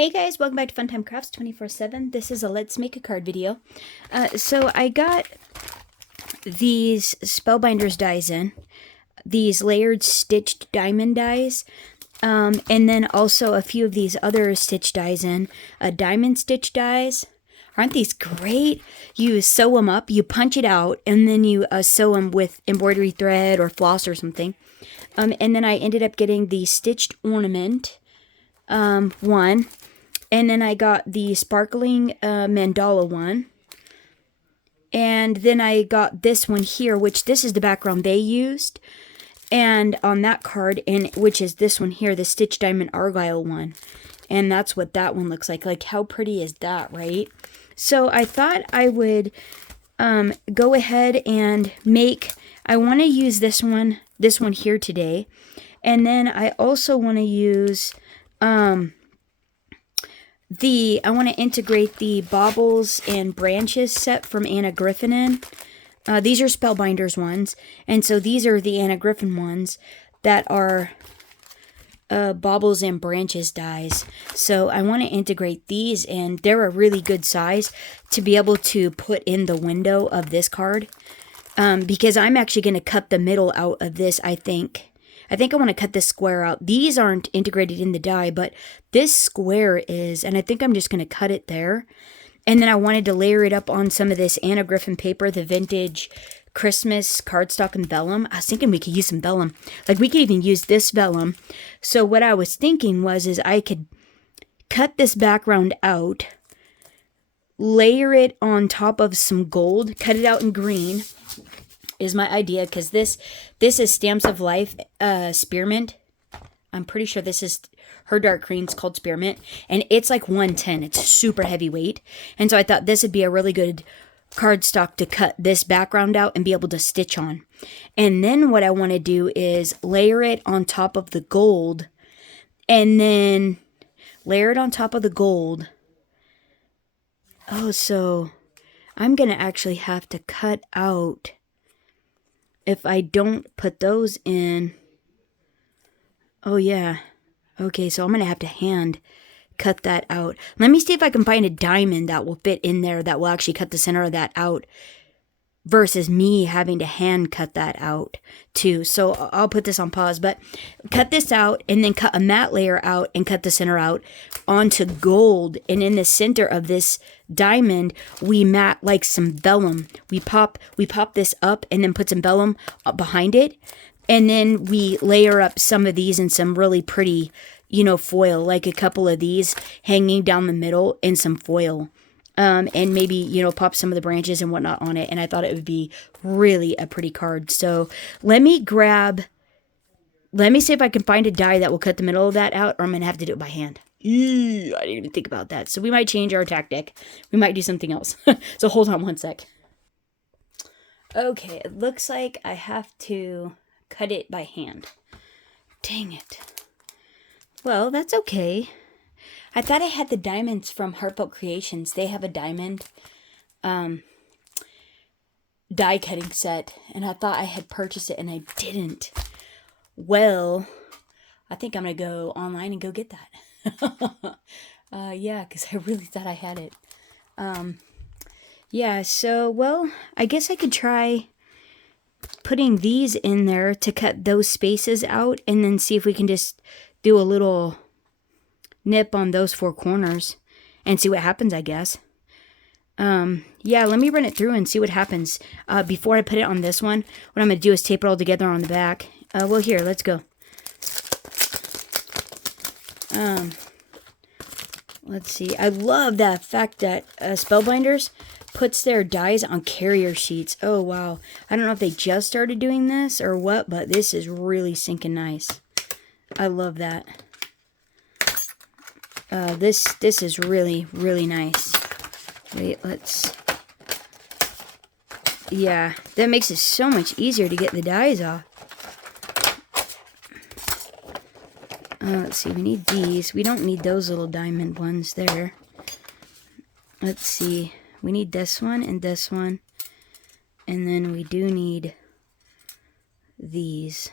Hey guys, welcome back to Funtime Crafts 24/7. This is a Let's Make a Card video. So I got these Spellbinders dies in, these layered stitched diamond dies, and then also a few of these other stitch dies in, diamond stitch dies. Aren't these great? You sew them up, you punch it out, and then you sew them with embroidery thread or floss or something. And then I ended up getting the stitched ornament one. And then I got the sparkling mandala one. And then I got this one here, which this is the background they used. And on that card, and which is this one here, the Stitch Diamond Argyle one. And that's what that one looks like. Like, how pretty is that, right? So I thought I would go ahead and make, I want to use this one here today. And then I also want to use I want to integrate the Baubles and Branches set from Anna Griffin in. These are Spellbinders ones. And so these are the Anna Griffin ones that are Baubles and Branches dies. So I want to integrate these, and they're a really good size to be able to put in the window of this card. Because I'm actually going to cut the middle out of this, I think. I want to cut this square out. These aren't integrated in the die, but this square is, and I think I'm just going to cut it there. And then I wanted to layer it up on some of this Anna Griffin paper, the vintage Christmas cardstock and vellum. I was thinking we could use some vellum. Like, we could even use this vellum. So what I was thinking is I could cut this background out, layer it on top of some gold, cut it out in green, is my idea, because this is Stamps of Life Spearmint. I'm pretty sure this is her dark green's called Spearmint, and it's like 110. It's super heavyweight, and so I thought this would be a really good cardstock to cut this background out and be able to stitch on. And then what I want to do is layer it on top of the gold, and then layer it on top of the gold. Oh, so I'm gonna actually have to cut out, if I don't put those in. Oh yeah. Okay, so I'm going to have to hand cut that out. Let me see if I can find a diamond that will fit in there that will actually cut the center of that out, versus me having to hand cut that out too. So I'll put this on pause, but cut this out and then cut a matte layer out and cut the center out onto gold. And in the center of this diamond, we matte like some vellum. We pop this up and then put some vellum behind it. And then we layer up some of these in some really pretty, foil, like a couple of these hanging down the middle in some foil. And maybe, pop some of the branches and whatnot on it. And I thought it would be really a pretty card. So let me see if I can find a die that will cut the middle of that out, or I'm going to have to do it by hand. Ew, I didn't even think about that. So we might change our tactic. We might do something else. So hold on one sec. Okay, it looks like I have to cut it by hand. Dang it. Well, that's okay. I thought I had the diamonds from Heartfelt Creations. They have a diamond die cutting set, and I thought I had purchased it, and I didn't. Well, I think I'm going to go online and go get that. Yeah, because I really thought I had it. Yeah, so, well, I guess I could try putting these in there to cut those spaces out, and then see if we can just do a little nip on those four corners and see what happens, I guess. Yeah, let me run it through and see what happens. Before I put it on this one, what I'm going to do is tape it all together on the back. Well, here, let's go. Let's see. I love that fact that Spellbinders puts their dies on carrier sheets. Oh, wow. I don't know if they just started doing this or what, but this is really sinking nice. I love that. This is really, really nice. Wait, yeah, that makes it so much easier to get the dies off. Let's see, we need these. We don't need those little diamond ones there. Let's see, we need this one and this one. And then we do need these.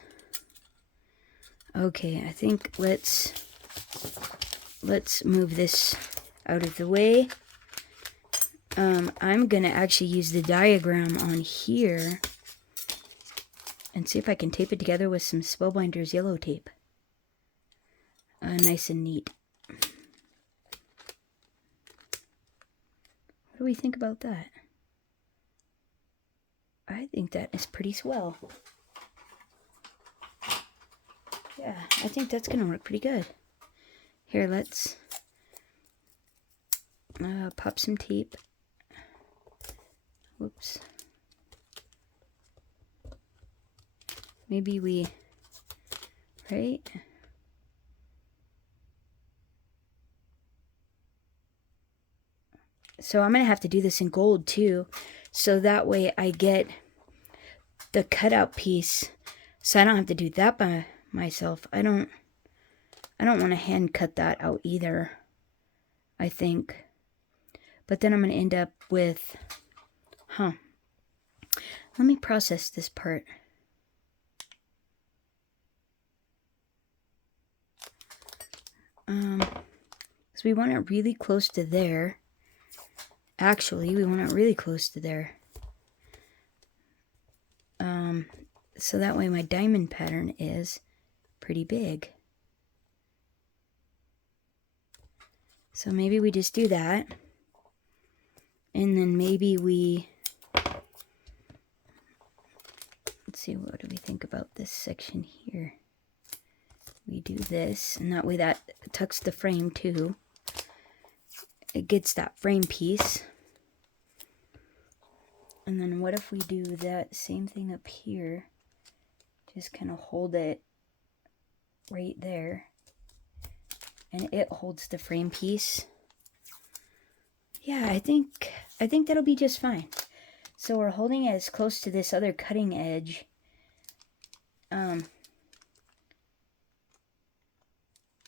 Okay, I think let's let's move this out of the way. I'm gonna actually use the diagram on here and see if I can tape it together with some Spellbinders yellow tape. Nice and neat. What do we think about that? I think that is pretty swell. Yeah, I think that's gonna work pretty good. Here, let's pop some tape. Whoops. Maybe we, right? So I'm going to have to do this in gold too. So that way I get the cutout piece. So I don't have to do that by myself. I don't want to hand cut that out either, I think. But then I'm going to end up with, let me process this part. So we want it really close to there. Actually, we want it really close to there. So that way my diamond pattern is pretty big. So maybe we just do that. And then maybe we, let's see, what do we think about this section here? We do this, and that way that tucks the frame too. It gets that frame piece. And then what if we do that same thing up here? Just kind of hold it right there. And it holds the frame piece. Yeah, I think that'll be just fine. So we're holding it as close to this other cutting edge.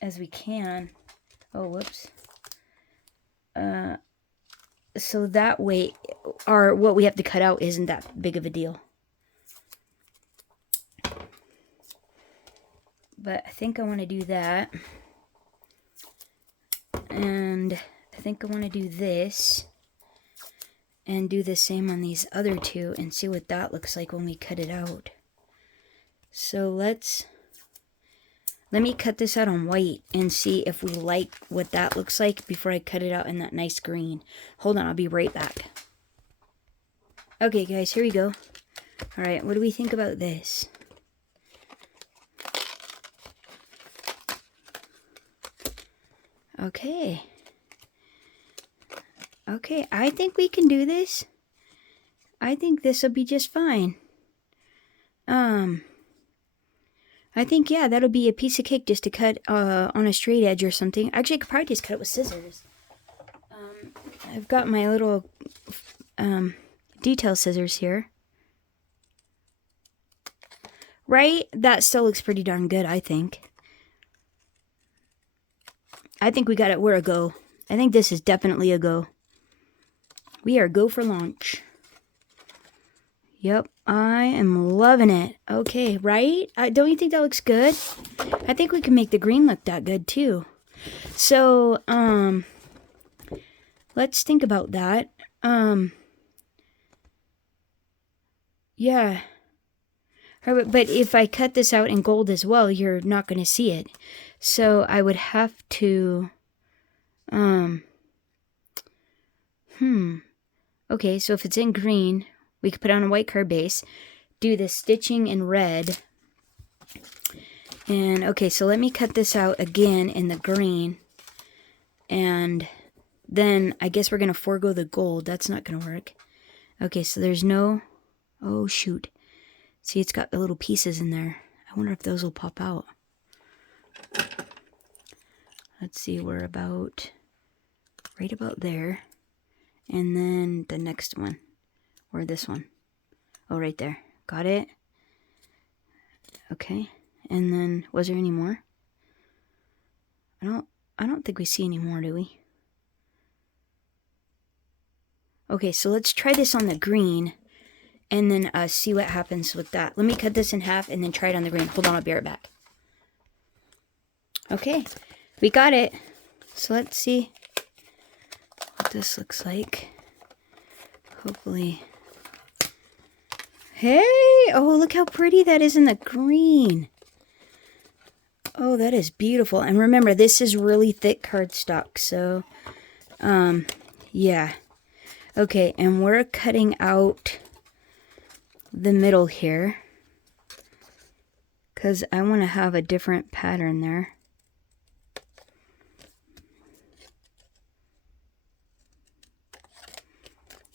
As we can. Oh, whoops. So that way what we have to cut out isn't that big of a deal. But I think I want to do that. And I think I want to do this. And do the same on these other two and see what that looks like when we cut it out. So let me cut this out on white and see if we like what that looks like before I cut it out in that nice green. Hold on, I'll be right back. Okay, guys, here we go. All right, what do we think about this? Okay. Okay, I think we can do this. I think this will be just fine. I think, yeah, that'll be a piece of cake just to cut on a straight edge or something. Actually, I could probably just cut it with scissors. I've got my little detail scissors here. Right? That still looks pretty darn good, I think. I think we got it. We're a go. I think this is definitely a go. We are go for launch. Yep, I am loving it. Okay, right? Don't you think that looks good? I think we can make the green look that good too. So, let's think about that. Yeah. But if I cut this out in gold as well, you're not going to see it. So I would have to, okay, so if it's in green, we could put on a white card base, do the stitching in red. And, okay, so let me cut this out again in the green. And then I guess we're going to forego the gold. That's not going to work. Okay, so there's no, oh, shoot. See, it's got the little pieces in there. I wonder if those will pop out. Let's see, we're about, right about there. And then the next one. Or this one. Oh, right there. Got it? Okay. And then, was there any more? I don't think we see any more, do we? Okay, so let's try this on the green. And then see what happens with that. Let me cut this in half and then try it on the green. Hold on, I'll be right back. Okay, we got it. So let's see what this looks like. Hopefully. Hey! Oh, look how pretty that is in the green. Oh, that is beautiful. And remember, this is really thick cardstock. So, yeah. Okay, and we're cutting out the middle here, because I want to have a different pattern there.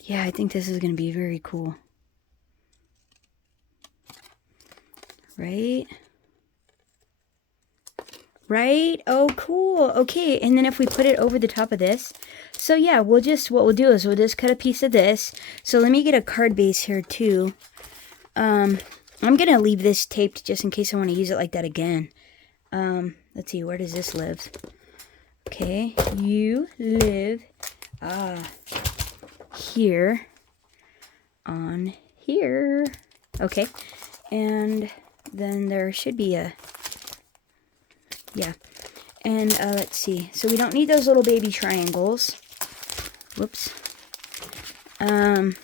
Yeah, I think this is going to be very cool. Right? Right? Oh, cool. Okay, and then if we put it over the top of this. So yeah, what we'll do is we'll just cut a piece of this. So let me get a card base here too. I'm going to leave this taped just in case I want to use it like that again. Let's see, where does this live? Okay, you live here on here. Okay, and then there should be a, yeah. And let's see, so we don't need those little baby triangles. Whoops. And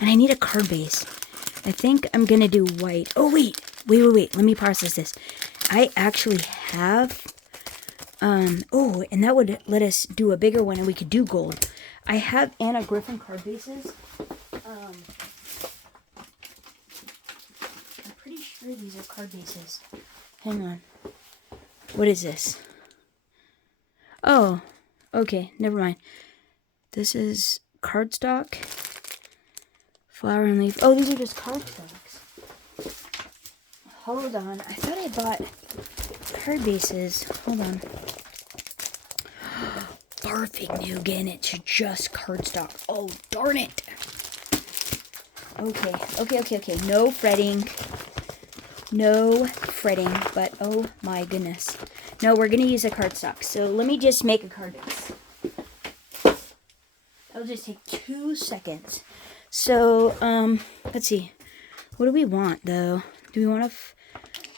I need a card base. I think I'm gonna do white. Oh wait, let me process this. I actually have oh, and that would let us do a bigger one, and we could do gold. I have Anna Griffin card bases. I'm pretty sure these are card bases. Hang on. What is this? Oh, okay, never mind. This is cardstock. Flower and leaf. Oh, these are just cardstocks. Hold on. I thought I bought card bases. Hold on. Barfing Nugan. It's just cardstock. Oh, darn it. Okay. No fretting. No fretting. But, oh my goodness. No, we're going to use a cardstock. So let me just make a card base. It'll just take 2 seconds. So, let's see. What do we want, though? Do we want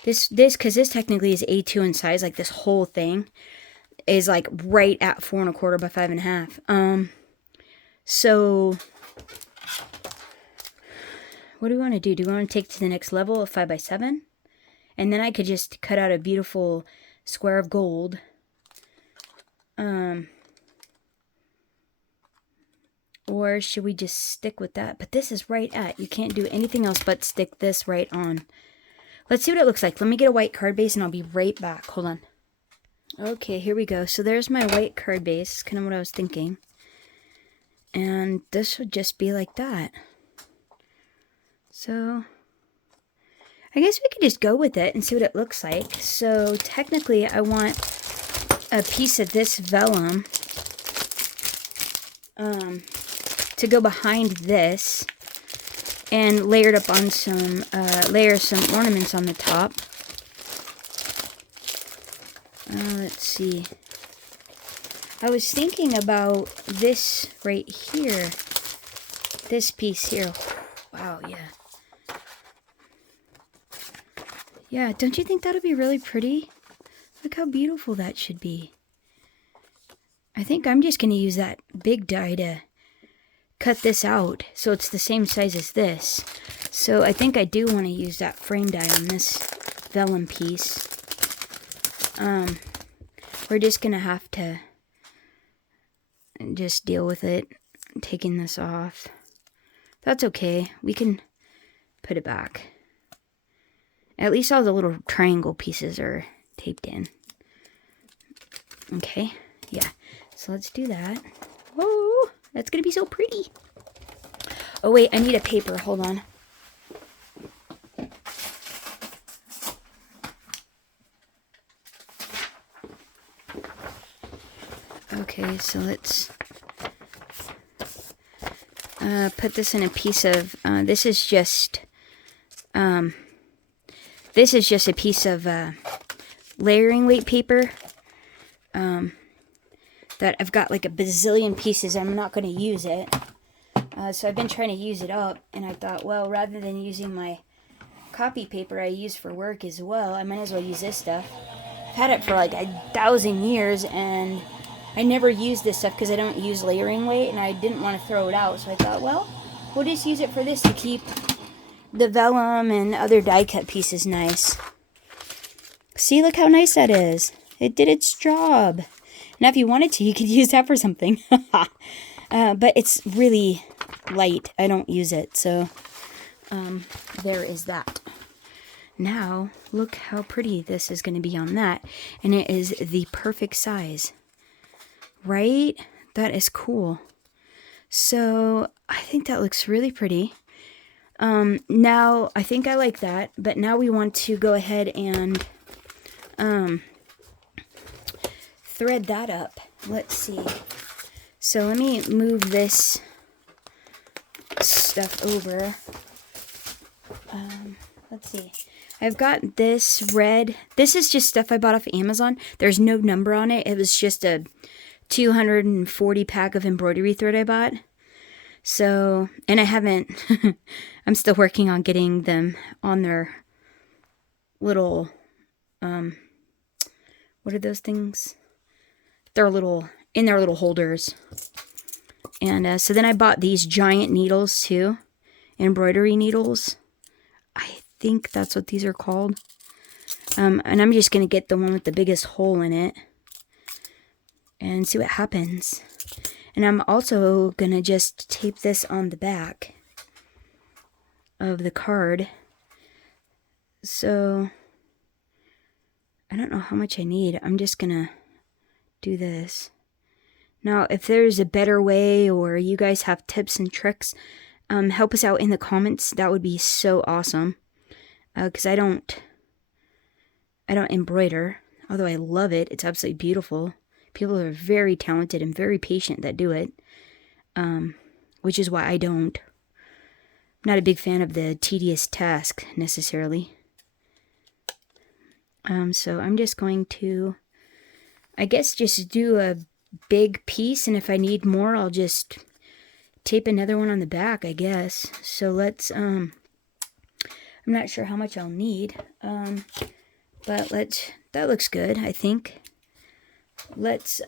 this, because this technically is A2 in size. Like, this whole thing is, like, right at 4 1/4 by 5 1/2. So, what do we want to do? Do we want to take to the next level of 5 by 7? And then I could just cut out a beautiful square of gold. Or should we just stick with that? But this is right at. You can't do anything else but stick this right on. Let's see what it looks like. Let me get a white card base and I'll be right back. Hold on. Okay, here we go. So there's my white card base. Kind of what I was thinking. And this would just be like that. So I guess we could just go with it and see what it looks like. So technically I want a piece of this vellum to go behind this and layered up on some, layer some ornaments on the top. Let's see. I was thinking about this right here. This piece here. Wow, yeah. Yeah, don't you think that would be really pretty? Look how beautiful that should be. I think I'm just going to use that big die to cut this out so it's the same size as this. So I think I do want to use that frame die on this vellum piece. We're just going to have to just deal with it, taking this off. That's okay. We can put it back. At least all the little triangle pieces are taped in. Okay, yeah. So let's do that. Whoa, that's gonna be so pretty. Oh wait, I need a paper. Hold on. Okay, so let's put this in a piece of. This is just a piece of layering weight paper. That I've got like a bazillion pieces. I'm not going to use it. So I've been trying to use it up. And I thought, well, rather than using my copy paper I use for work as well, I might as well use this stuff. I've had it for like 1,000 years. And I never use this stuff because I don't use layering weight, and I didn't want to throw it out. So I thought, well, we'll just use it for this to keep the vellum and other die cut pieces nice. See, look how nice that is. It did its job. Now, if you wanted to, you could use that for something. But it's really light. I don't use it, so there is that. Now, look how pretty this is going to be on that. And it is the perfect size. Right? That is cool. So, I think that looks really pretty. Now, I think I like that. But now we want to go ahead and thread that up. Let's see. So, let me move this stuff over. Let's see. I've got this red. This is just stuff I bought off Amazon. There's no number on it. It was just a 240 pack of embroidery thread I bought. So, and I haven't, I'm still working on getting them on their little, what are those things? They're little, in their little holders. And so then I bought these giant needles too. Embroidery needles. I think that's what these are called. And I'm just going to get the one with the biggest hole in it. And see what happens. And I'm also going to just tape this on the back of the card. So, I don't know how much I need. I'm just going to do this. Now, if there's a better way or you guys have tips and tricks, help us out in the comments. That would be so awesome. Because I don't embroider, although I love it. It's absolutely beautiful. People are very talented and very patient that do it, which is why I don't. I'm not a big fan of the tedious task necessarily. So I'm just going to, I guess, just do a big piece, and if I need more, I'll just tape another one on the back, I guess. So let's, I'm not sure how much I'll need, but that looks good, I think. Let's,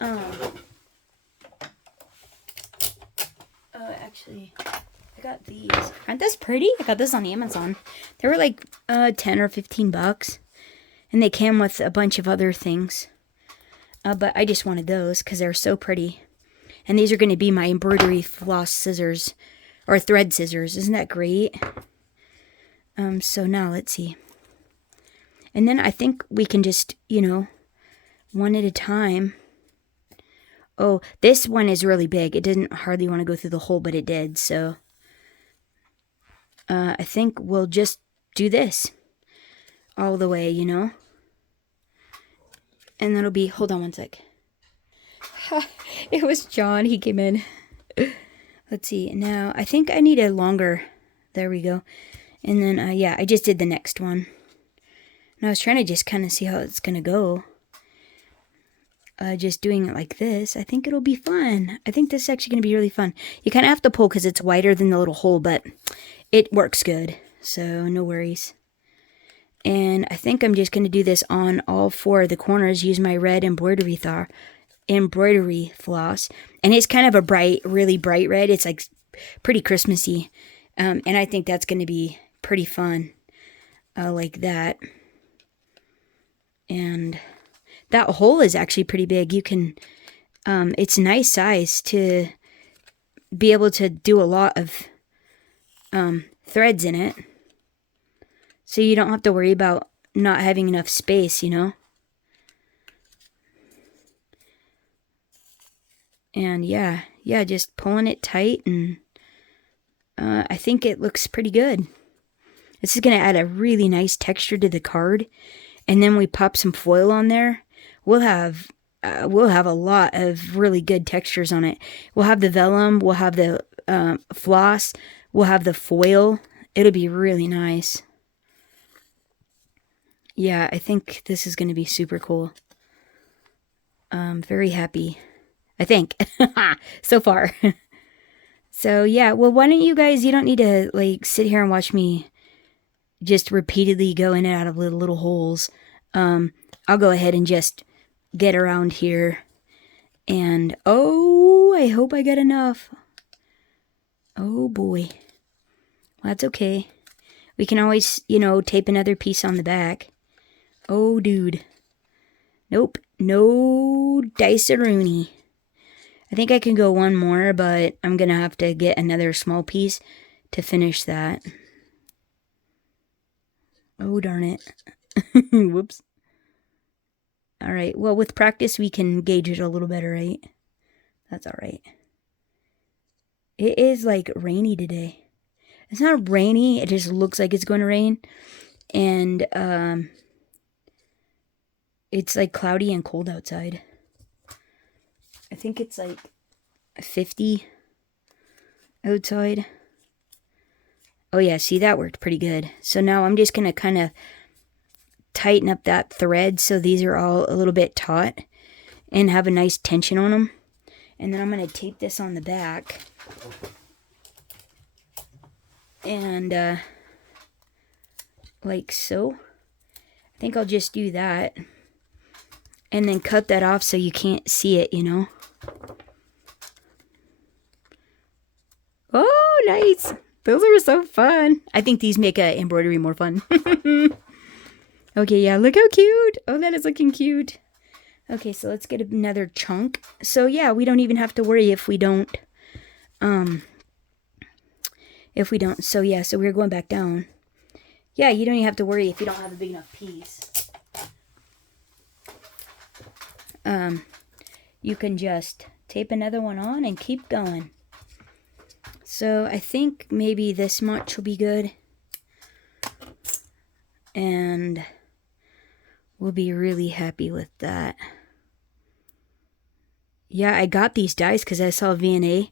actually, I got these. Aren't those pretty? I got this on Amazon. They were like 10 or 15 bucks, and they came with a bunch of other things. But I just wanted those because they're so pretty. And these are going to be my embroidery floss scissors, or thread scissors. Isn't that great? So now let's see. And then I think we can just, you know, one at a time. Oh, this one is really big. It didn't hardly want to go through the hole, but it did. So I think we'll just do this all the way, you know. And that'll be, hold on one sec. It was John. He came in. Let's see. Now, I think I need a longer, there we go. And then, yeah, I just did the next one. And I was trying to just kind of see how it's going to go. Just doing it like this. I think it'll be fun. I think this is actually going to be really fun. You kind of have to pull because it's wider than the little hole, but it works good. So, no worries. And I think I'm just going to do this on all four of the corners. Use my red embroidery floss. And it's kind of a bright, really bright red. It's like pretty Christmassy. And I think that's going to be pretty fun. Like that. And that hole is actually pretty big. You can, it's nice size to be able to do a lot of threads in it. So you don't have to worry about not having enough space, you know. And yeah, just pulling it tight, and I think it looks pretty good. This is going to add a really nice texture to the card. And then we pop some foil on there. We'll have a lot of really good textures on it. We'll have the vellum, we'll have the floss, we'll have the foil. It'll be really nice. Yeah, I think this is going to be super cool. Very happy. I think. So far. So, yeah. Well, why don't you guys, you don't need to, like, sit here and watch me just repeatedly go in and out of little holes. I'll go ahead and just get around here And, oh, I hope I get enough. Oh, boy. Well, that's okay. We can always, you know, tape another piece on the back. Oh, dude. Nope. No dice-a-rooney. I think I can go one more, but I'm going to have to get another small piece to finish that. Oh, darn it. Whoops. Alright, well, with practice, we can gauge it a little better, right? That's alright. It is, like, rainy today. It's not rainy, it just looks like it's going to rain. And, it's, like, cloudy and cold outside. I think it's, like, 50 outside. Oh, yeah, see, that worked pretty good. So now I'm just going to kind of tighten up that thread so these are all a little bit taut and have a nice tension on them. And then I'm going to tape this on the back. And, like so. I think I'll just do that. And then cut that off so you can't see it, you know. Oh, nice. Those are so fun. I think these make embroidery more fun. Okay, yeah, look how cute. Oh, that is looking cute. Okay, so let's get another chunk. So, yeah, we don't even have to worry if we don't. So, yeah, so we're going back down. Yeah, you don't even have to worry if you don't have a big enough piece. You can just tape another one on and keep going. So, I think maybe this much will be good. And we'll be really happy with that. Yeah, I got these dies because I saw VNA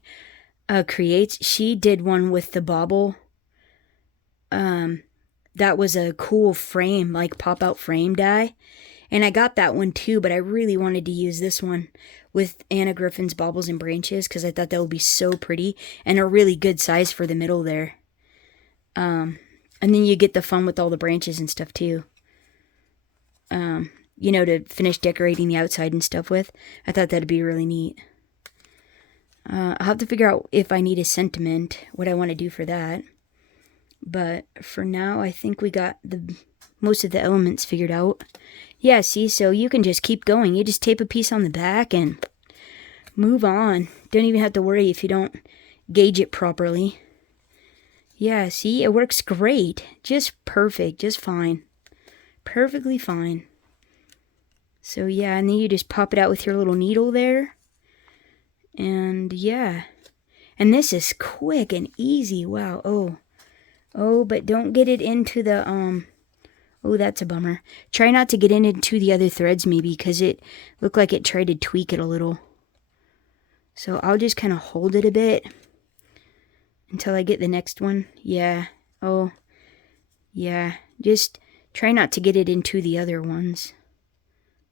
Creates. She did one with the bauble. That was a cool frame, like pop-out frame die. And I got that one too, but I really wanted to use this one with Anna Griffin's Baubles and Branches because I thought that would be so pretty and a really good size for the middle there. And then you get the fun with all the branches and stuff too. You know, to finish decorating the outside and stuff with. I thought that'd be really neat. I'll have to figure out if I need a sentiment, what I want to do for that. But for now, I think we got most of the elements figured out. Yeah, see, so you can just keep going. You just tape a piece on the back and move on. Don't even have to worry if you don't gauge it properly. Yeah, see, it works great. Just perfect, just fine. Perfectly fine. So yeah, and then you just pop it out with your little needle there. And yeah. And this is quick and easy. Wow. Oh, but don't get it into the, oh, that's a bummer. Try not to get it into the other threads maybe, because it looked like it tried to tweak it a little. So I'll just kind of hold it a bit until I get the next one. Yeah. Oh, yeah. Just try not to get it into the other ones.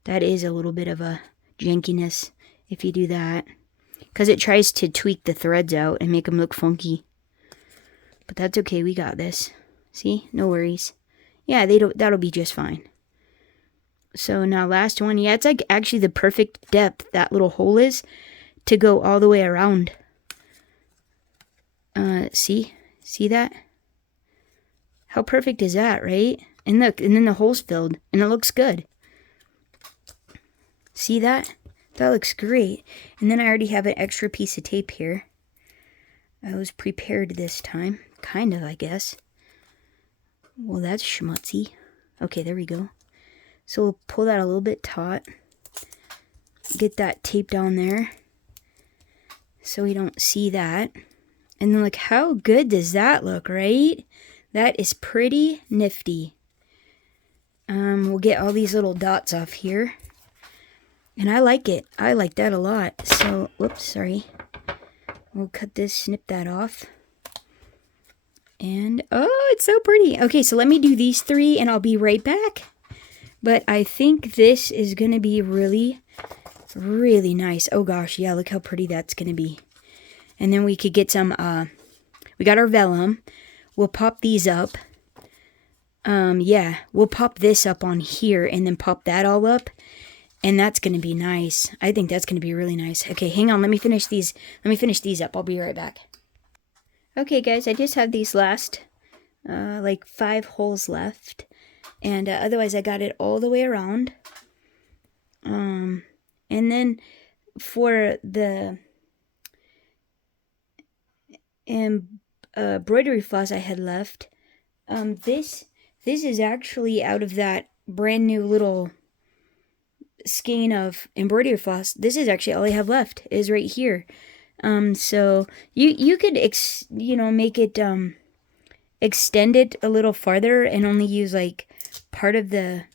That is a little bit of a jankiness if you do that. Because it tries to tweak the threads out and make them look funky. But that's okay, we got this. See? No worries. Yeah, that'll be just fine. So now last one. Yeah, it's like actually the perfect depth that little hole is to go all the way around. See? See that? How perfect is that, right? And look, and then the hole's filled. And it looks good. See that? That looks great. And then I already have an extra piece of tape here. I was prepared this time. Kind of, I guess. Well, that's schmutzy. Okay, there we go. So we'll pull that a little bit taut. Get that taped on there. So we don't see that. And then look, how good does that look, right? That is pretty nifty. We'll get all these little dots off here. And I like it. I like that a lot. So, whoops, sorry. We'll cut this, snip that off. And, oh, it's so pretty. Okay, so let me do these three and I'll be right back. But I think this is going to be really, really nice. Oh, gosh, yeah, look how pretty that's going to be. And then we could get some, we got our vellum. We'll pop these up. Yeah, we'll pop this up on here and then pop that all up. And that's going to be nice. I think that's going to be really nice. Okay, hang on. Let me finish these. Let me finish these up. I'll be right back. Okay, guys, I just have these last like 5 holes left. And otherwise, I got it all the way around. And then for the embroidery floss I had left, this is actually out of that brand new little skein of embroidery floss. This is actually all I have left, is right here. So you could make it extend it a little farther and only use like part of the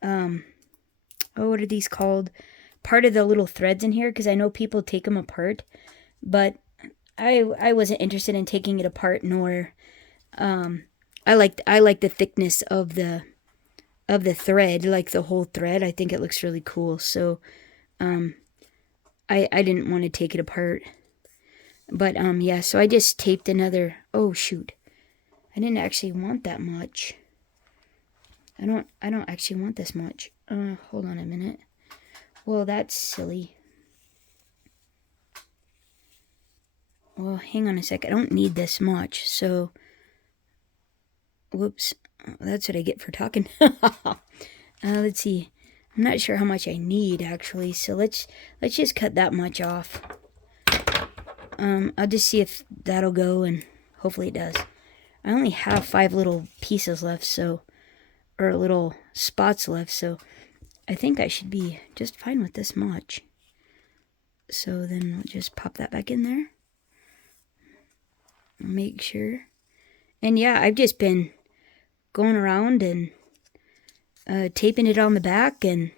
what are these called? Part of the little threads in here, because I know people take them apart, but I wasn't interested in taking it apart, nor I like the thickness of the thread, like the whole thread. I think it looks really cool. So I didn't want to take it apart. But yeah, so I just taped another. Oh shoot. I didn't actually want that much. I don't actually want this much. Hold on a minute. Well, that's silly. Well, hang on a sec. I don't need this much. So whoops. That's what I get for talking. Let's see. I'm not sure how much I need actually. So let's just cut that much off. I'll just see if that'll go, and hopefully it does. I only have 5 little pieces left, so, or little spots left, so I think I should be just fine with this much. So then we'll just pop that back in there. Make sure. And yeah, I've just been going around and taping it on the back, and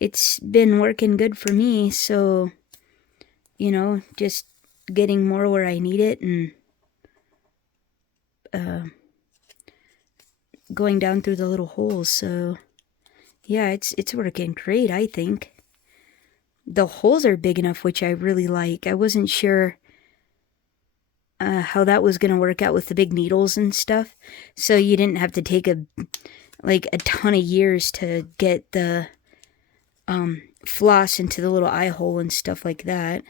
it's been working good for me. So, just getting more where I need it, and going down through the little holes. So yeah, it's working great, I think. The holes are big enough, which I really like. I wasn't sure how that was going to work out with the big needles and stuff. So you didn't have to take a ton of years to get the floss into the little eye hole and stuff like that.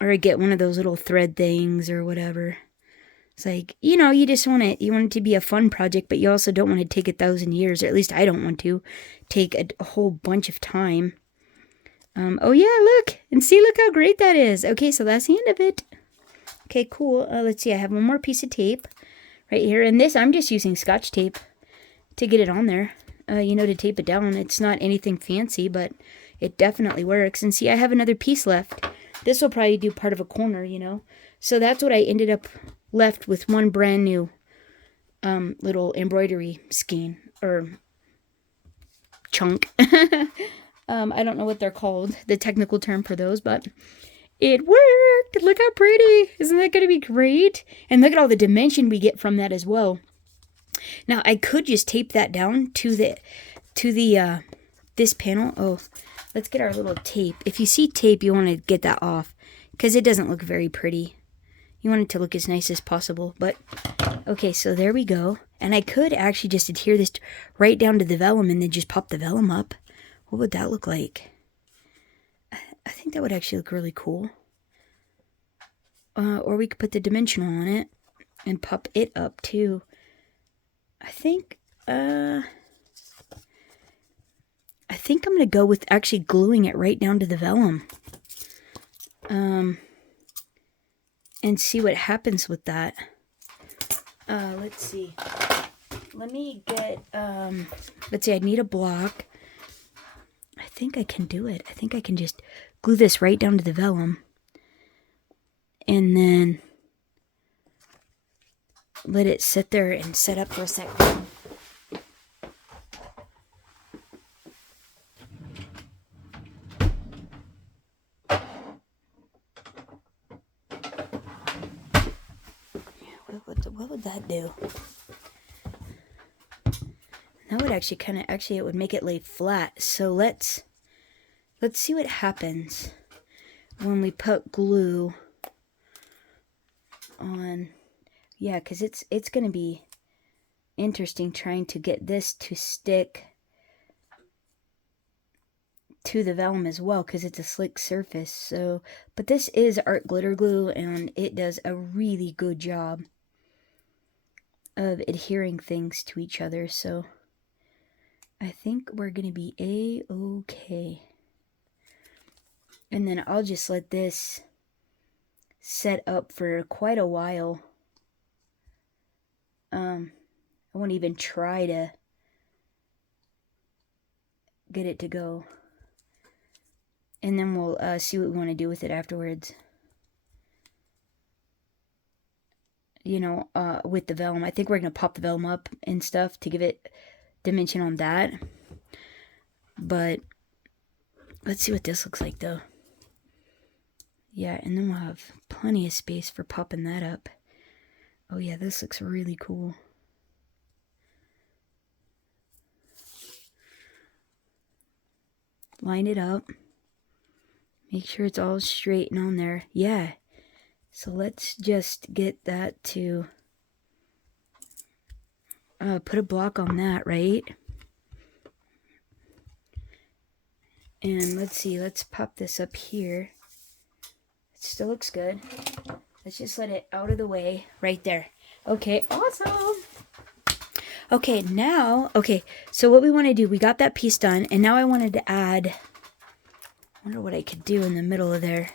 Or get one of those little thread things or whatever. It's like, you just want it to be a fun project, but you also don't want to take 1,000 years, or at least I don't want to take a whole bunch of time. Oh yeah, look, look how great that is. Okay, so that's the end of it. Okay, cool. Let's see, I have one more piece of tape right here, and this, I'm just using Scotch tape to get it on there, to tape it down. It's not anything fancy, but it definitely works. And see, I have another piece left. This will probably do part of a corner, So that's what I ended up left with, one brand new little embroidery skein, or chunk. I don't know what they're called, the technical term for those, but it worked. Look how pretty. Isn't that going to be great? And look at all the dimension we get from that as well. Now, I could just tape that down to this panel. Oh, let's get our little tape. If you see tape, you want to get that off, because it doesn't look very pretty. You want it to look as nice as possible. But, okay, so there we go. And I could actually just adhere this right down to the vellum and then just pop the vellum up. What would that look like? I think that would actually look really cool. Or we could put the dimensional on it and pop it up too. I think I'm going to go with actually gluing it right down to the vellum. And see what happens with that. Let's see. Let me get, let's see, I need a block. I think I can do it. I think I can just glue this right down to the vellum. And then let it sit there and set up for a second. What would that do? That would actually it would make it lay flat. So let's see what happens when we put glue on. Yeah, because it's going to be interesting trying to get this to stick to the vellum as well because it's a slick surface. So, but this is art glitter glue, and it does a really good job of adhering things to each other. So I think we're gonna be a-okay. And then I'll just let this set up for quite a while. I won't even try to get it to go. And then we'll see what we want to do with it afterwards. You know, with the vellum. I think we're going to pop the vellum up and stuff to give it dimension on that. But let's see what this looks like, though. Yeah, and then we'll have plenty of space for popping that up. Oh yeah, this looks really cool. Line it up. Make sure it's all straight and on there. Yeah. So let's just get that to put a block on that, right? And let's see, let's pop this up here. It still looks good. Let's just let it out of the way right there. Okay, awesome. Okay, now, so what we want to do, we got that piece done, and now I wanted to add, I wonder what I could do in the middle of there.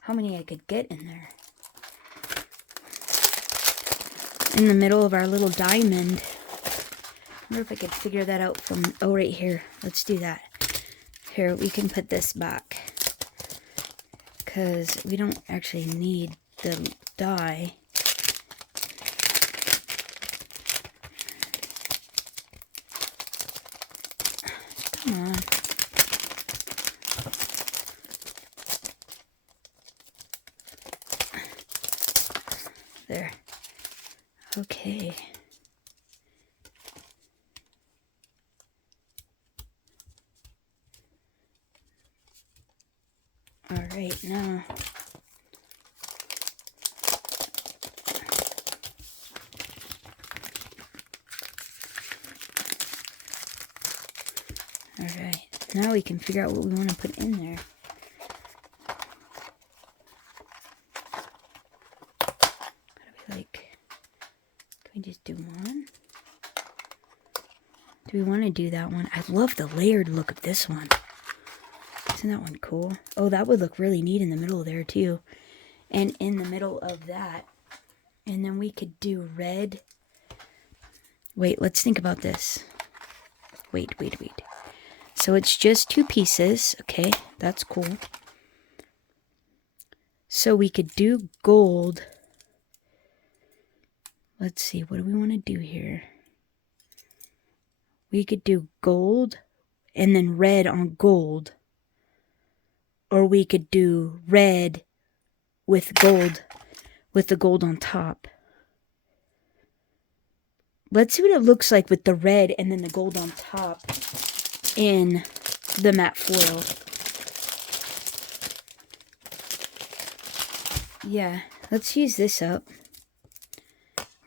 How many I could get in there. In the middle of our little diamond. I wonder if I could figure that out from, oh, right here. Let's do that. Here, we can put this back. Because we don't actually need the die. Come on. There. Okay. All right, now. All right, now we can figure out what we want to put in there. Can we just do one? Do we want to do that one? I love the layered look of this one. Isn't that one cool? Oh, that would look really neat in the middle there too. And in the middle of that. And then we could do red. Wait, let's think about this. Wait. So it's just 2 pieces. Okay, that's cool. So we could do gold. Let's see, what do we want to do here? We could do gold and then red on gold. Or we could do red with gold, with the gold on top. Let's see what it looks like with the red and then the gold on top in the matte foil. Yeah, let's use this up.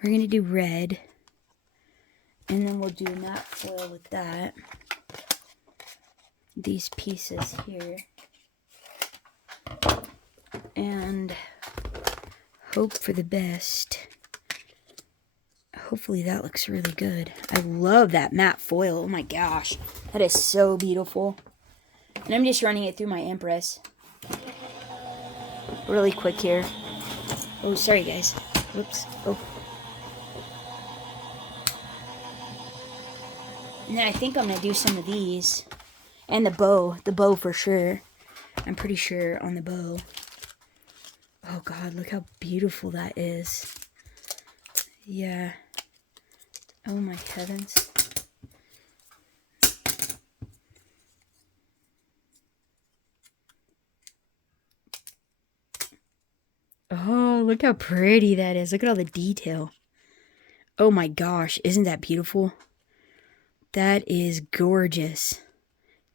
We're going to do red. And then we'll do matte foil with that. These pieces here. And hope for the best. Hopefully that looks really good. I love that matte foil. Oh my gosh. That is so beautiful. And I'm just running it through my Empress. Really quick here. Oh, sorry guys. Whoops. Oh. And then I think I'm going to do some of these. And the bow for sure. I'm pretty sure on the bow. Oh God, look how beautiful that is. Yeah. Oh my heavens. Oh, look how pretty that is. Look at all the detail. Oh my gosh, isn't that beautiful? That is gorgeous.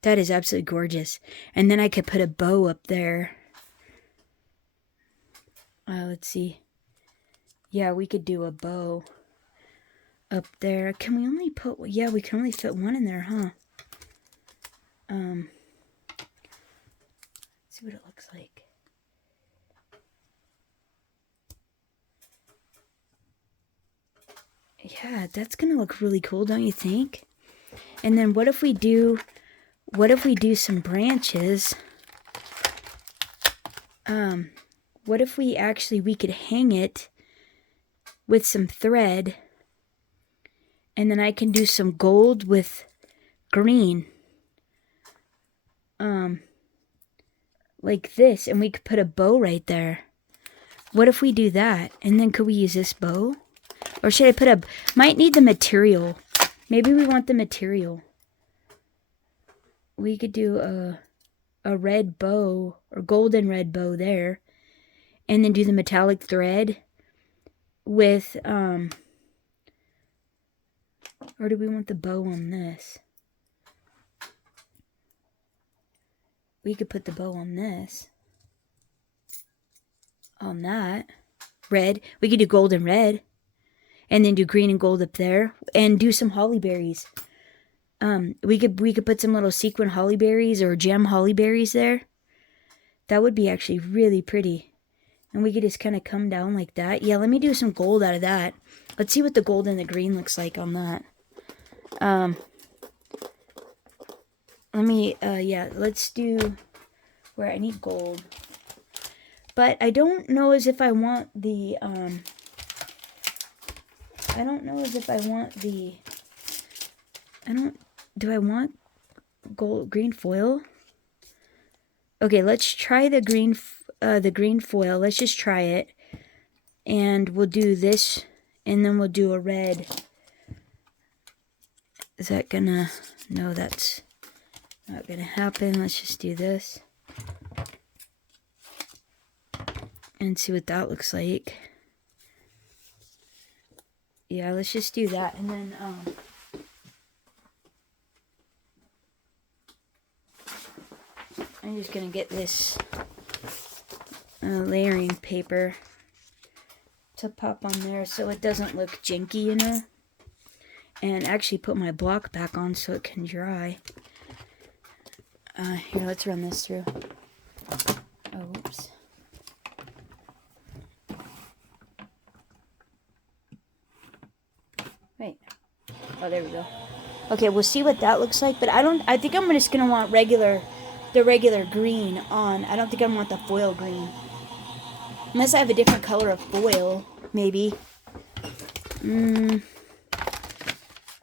That is absolutely gorgeous. And then I could put a bow up there. Let's see. Yeah, we could do a bow. up there. Can we only put, yeah, we can only fit one in there, huh? Let's see what it looks like. Yeah, that's gonna look really cool, don't you think? And then what if we do some branches? What if we could hang it with some thread, and then I can do some gold with green. Like this, and we could put a bow right there. What if we do that? And then could we use this bow? Or should I put a, might need the material. Maybe we want the material. We could do a red bow, or golden red bow there. And then do the metallic thread with, or do we want the bow on this? We could put the bow on this. On that. Red. We could do gold and red. And then do green and gold up there. And do some holly berries. We could put some little sequin holly berries or gem holly berries there. That would be actually really pretty. And we could just kind of come down like that. Yeah, let me do some gold out of that. Let's see what the gold and the green looks like on that. Yeah, let's do where I need gold. But I don't know as if I want the, do I want green foil? Okay, let's try the green foil. Let's just try it. And we'll do this, and then we'll do a red. Is that gonna, no, that's not gonna happen. Let's just do this. And see what that looks like. Yeah, let's just do that. And then, I'm just gonna get this layering paper to pop on there so it doesn't look janky, you know? And actually put my block back on so it can dry. Here, let's run this through. Oh, whoops. Wait. Oh, there we go. Okay, we'll see what that looks like, but I think I'm just gonna want the regular green on. I don't think I want the foil green. Unless I have a different color of foil, maybe. I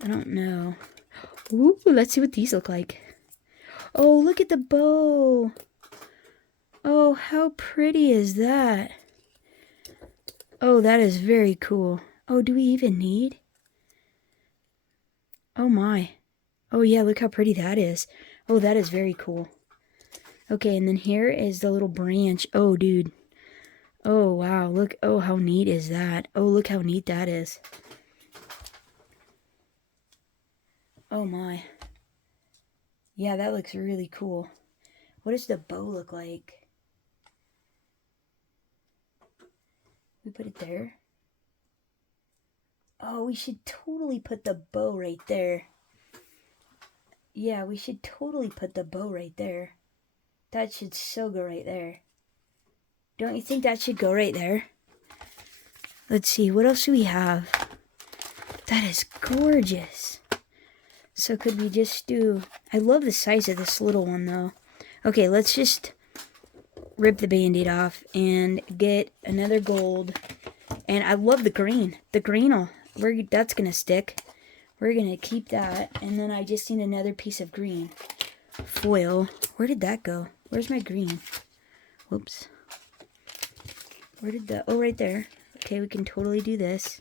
don't know. Ooh, let's see what these look like. Oh, look at the bow. Oh, how pretty is that? Oh, that is very cool. Oh, do we even need? Oh my. Oh yeah, look how pretty that is. Oh, that is very cool. Okay, and then here is the little branch. Oh, dude. Oh, wow. Look. Oh, how neat is that? Oh, look how neat that is. Oh my. Yeah, that looks really cool. What does the bow look like? We put it there. Oh, we should totally put the bow right there. Yeah, we should totally put the bow right there. That should so go right there. Don't you think that should go right there? Let's see, what else do we have? That is gorgeous. So could we just do... I love the size of this little one, though. Okay, let's just rip the Band-Aid off and get another gold. And I love the green. The green, that's going to stick. We're going to keep that. And then I just need another piece of green. Foil. Where did that go? Where's my green? Whoops. Where did that... Oh, right there. Okay, we can totally do this.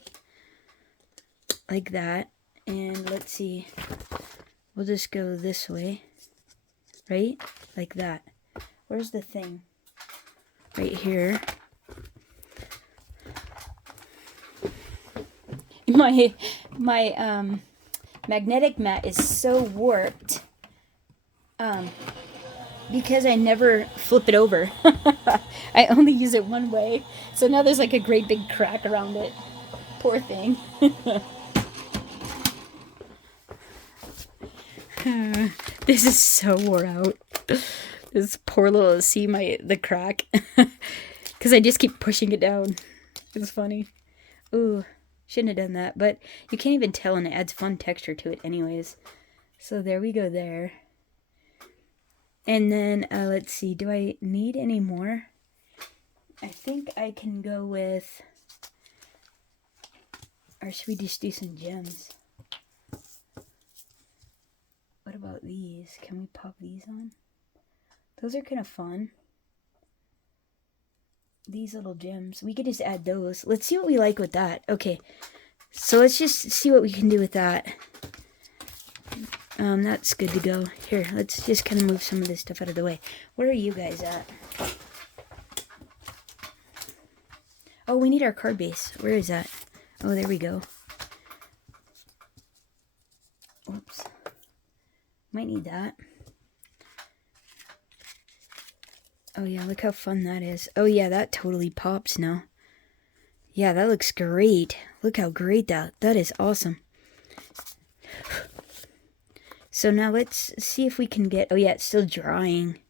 Like that. And let's see. We'll just go this way. Right? Like that. Where's the thing? Right here. My magnetic mat is so warped. Because I never flip it over. I only use it one way. So now there's like a great big crack around it. Poor thing. This is so wore out. This poor little, see the crack? Because I just keep pushing it down. It's funny. Ooh, shouldn't have done that. But you can't even tell, and it adds fun texture to it anyways. So there we go there. And then, let's see. Do I need any more? I think I can go with... Or should we just do some gems? What about these? Can we pop these on? Those are kind of fun. These little gems. We could just add those. Let's see what we like with that. Okay. So let's just see what we can do with that. That's good to go. Here, let's just kind of move some of this stuff out of the way. Where are you guys at? Oh, we need our card base. Where is that? Oh, there we go. Oops. Might need that. Oh yeah, look how fun that is. Oh yeah, that totally pops now. Yeah, that looks great. Look how great that is awesome. So now let's see if we can get... Oh yeah, it's still drying.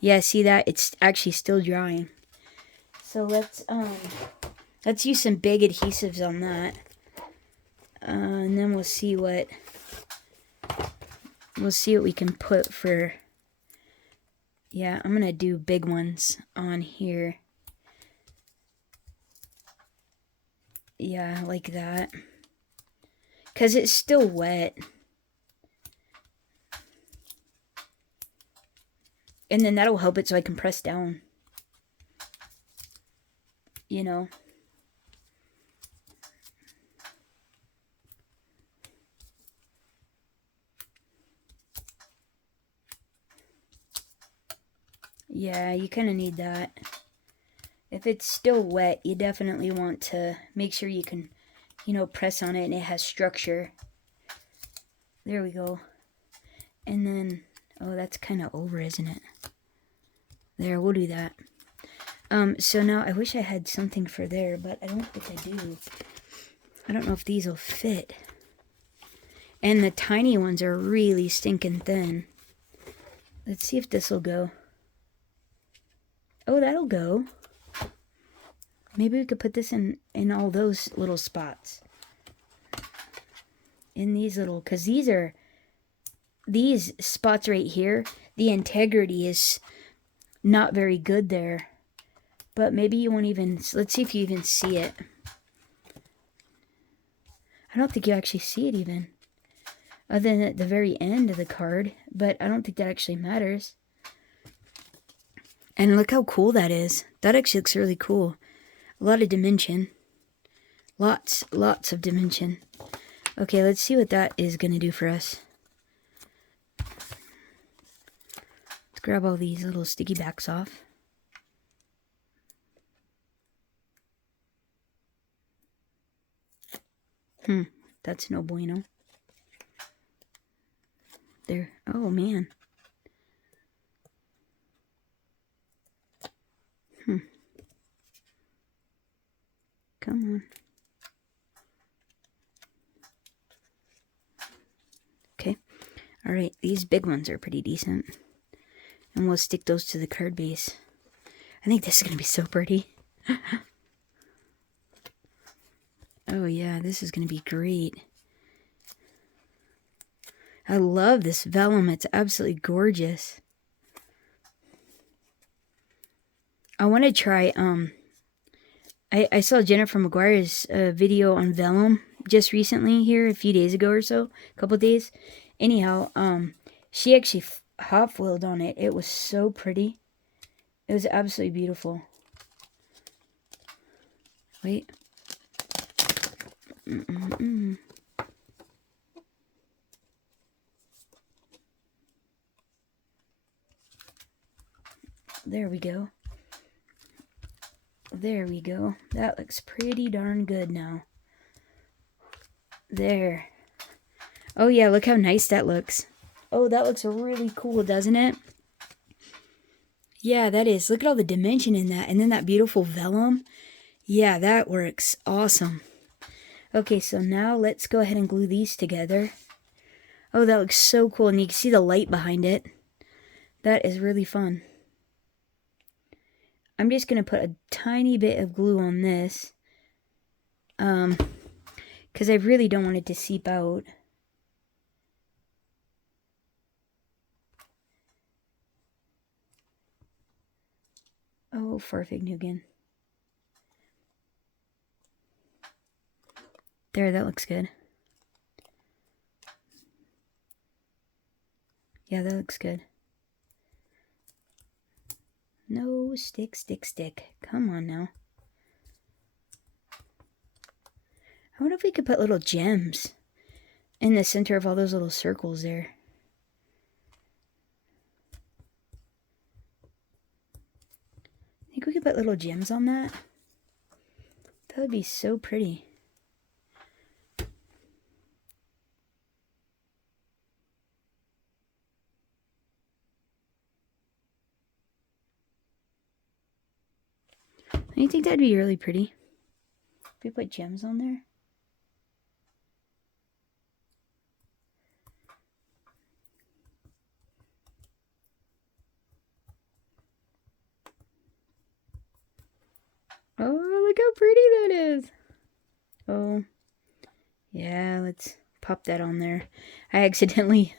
Yeah, see that? It's actually still drying. So let's use some big adhesives on that. And then we'll see what we can put for... Yeah, I'm going to do big ones on here. Yeah, like that. Because it's still wet. And then that'll help it so I can press down. You know. Yeah, you kind of need that. If it's still wet, you definitely want to make sure you can, you know, press on it and it has structure. There we go. And then, oh, that's kind of over, isn't it? There, we'll do that. So now I wish I had something for there, but I don't think I do. I don't know if these will fit. And the tiny ones are really stinking thin. Let's see if this will go. Oh, that'll go. Maybe we could put this in all those little spots. In these little, because these spots right here, the integrity is not very good there. But maybe you won't even, let's see if you even see it. I don't think you actually see it even. Other than at the very end of the card, but I don't think that actually matters. And look how cool that is. That actually looks really cool. A lot of dimension. Lots of dimension. Okay, let's see what that is going to do for us. Let's grab all these little sticky backs off. That's no bueno. There. Oh, man. Come on. Okay. All right. These big ones are pretty decent. And we'll stick those to the card base. I think this is going to be so pretty. Oh, yeah. This is going to be great. I love this vellum. It's absolutely gorgeous. I want to try, I saw Jennifer McGuire's video on vellum just recently here, a few days ago or so, a couple days. Anyhow, she actually hot foiled on it. It was so pretty. It was absolutely beautiful. Wait. There we go. There we go. That looks pretty darn good now. There. Oh yeah, look how nice that looks. Oh, that looks really cool, doesn't it? Yeah, that is. Look at all the dimension in that. And then that beautiful vellum. Yeah, that works. Awesome. Okay, so now let's go ahead and glue these together. Oh, that looks so cool. And you can see the light behind it. That is really fun. I'm just going to put a tiny bit of glue on this. Because I really don't want it to seep out. Oh, Farfignugan. There, that looks good. Yeah, that looks good. No, stick, stick, stick. Come on now. I wonder if we could put little gems in the center of all those little circles there. I think we could put little gems on that. That would be so pretty. Don't you think that'd be really pretty? If we put gems on there? Oh, look how pretty that is. Oh, yeah, let's pop that on there. I accidentally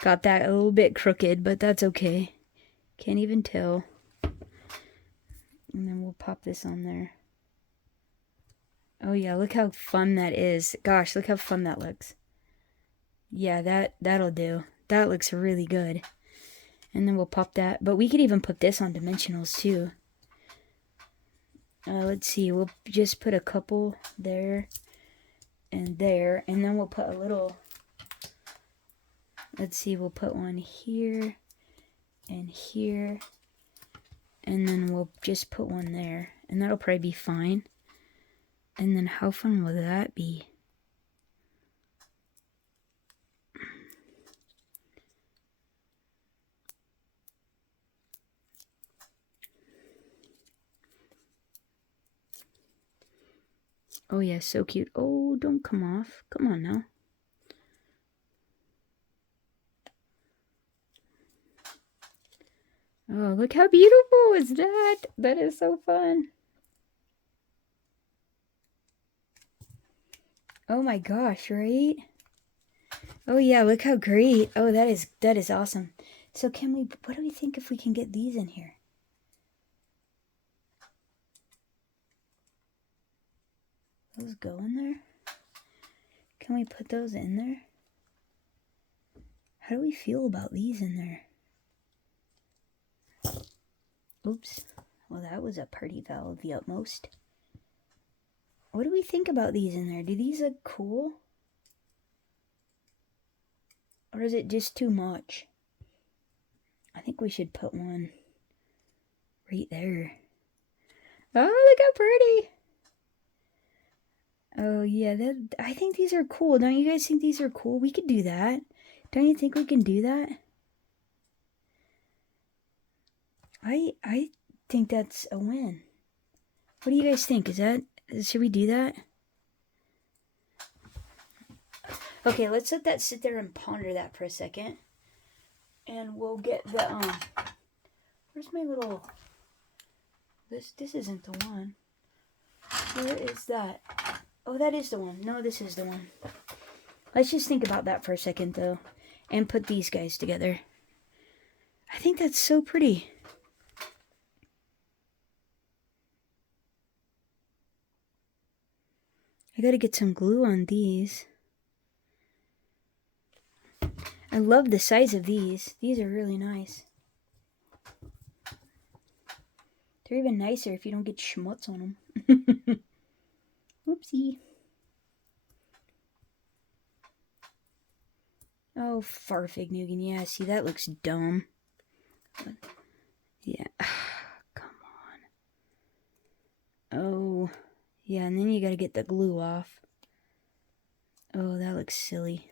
got that a little bit crooked, but that's okay. Can't even tell. And then we'll pop this on there. Oh yeah, look how fun that is. Gosh, look how fun that looks. Yeah, that'll do. That looks really good. And then we'll pop that. But we could even put this on dimensionals too. Let's see, we'll just put a couple there and there. And then we'll put a little, let's see, we'll put one here and here. And then we'll just put one there. And that'll probably be fine. And then how fun will that be? Oh yeah, so cute. Oh, don't come off. Come on now. Oh, look how beautiful is that. That is so fun. Oh my gosh, right? Oh yeah, look how great. Oh, that is awesome. So can we, what do we think if we can get these in here? Those go in there? Can we put those in there? How do we feel about these in there? Oops. Well, that was a party foul of the utmost. What do we think about these in there? Do these look cool? Or is it just too much? I think we should put one right there. Oh, look how pretty. Oh, yeah, I think these are cool. Don't you guys think these are cool? We could do that. Don't you think we can do that? I think that's a win. What do you guys think? Should we do that? Okay, let's let that sit there and ponder that for a second. And we'll get the, where's my little, this isn't the one. Where is that? Oh, that is the one. No, this is the one. Let's just think about that for a second, though. And put these guys together. I think that's so pretty. I gotta get some glue on these. I love the size of these. These are really nice. They're even nicer if you don't get schmutz on them. Whoopsie. Oh, Farfignugan. Yeah, see, that looks dumb. Yeah. Come on. Oh. Yeah, and then you gotta get the glue off. Oh, that looks silly.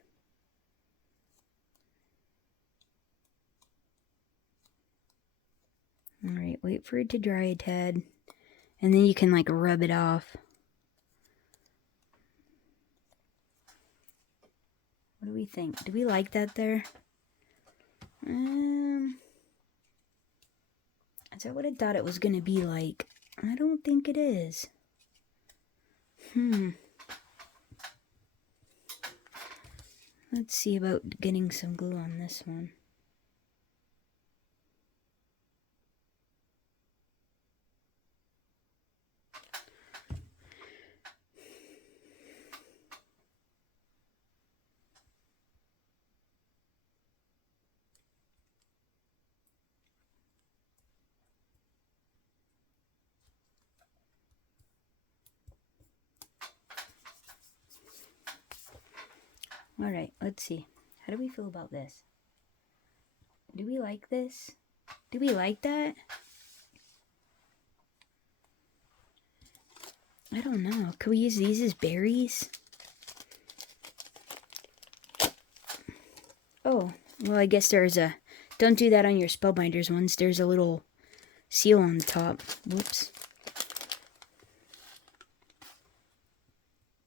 Alright, wait for it to dry a tad. And then you can, like, rub it off. What do we think? Do we like that there? Is that what I thought it was going to be like? I don't think it is. Let's see about getting some glue on this one. Alright, let's see. How do we feel about this? Do we like this? Do we like that? I don't know. Could we use these as berries? Oh, well, I guess there's a... Don't do that on your Spellbinders ones. There's a little seal on the top. Whoops.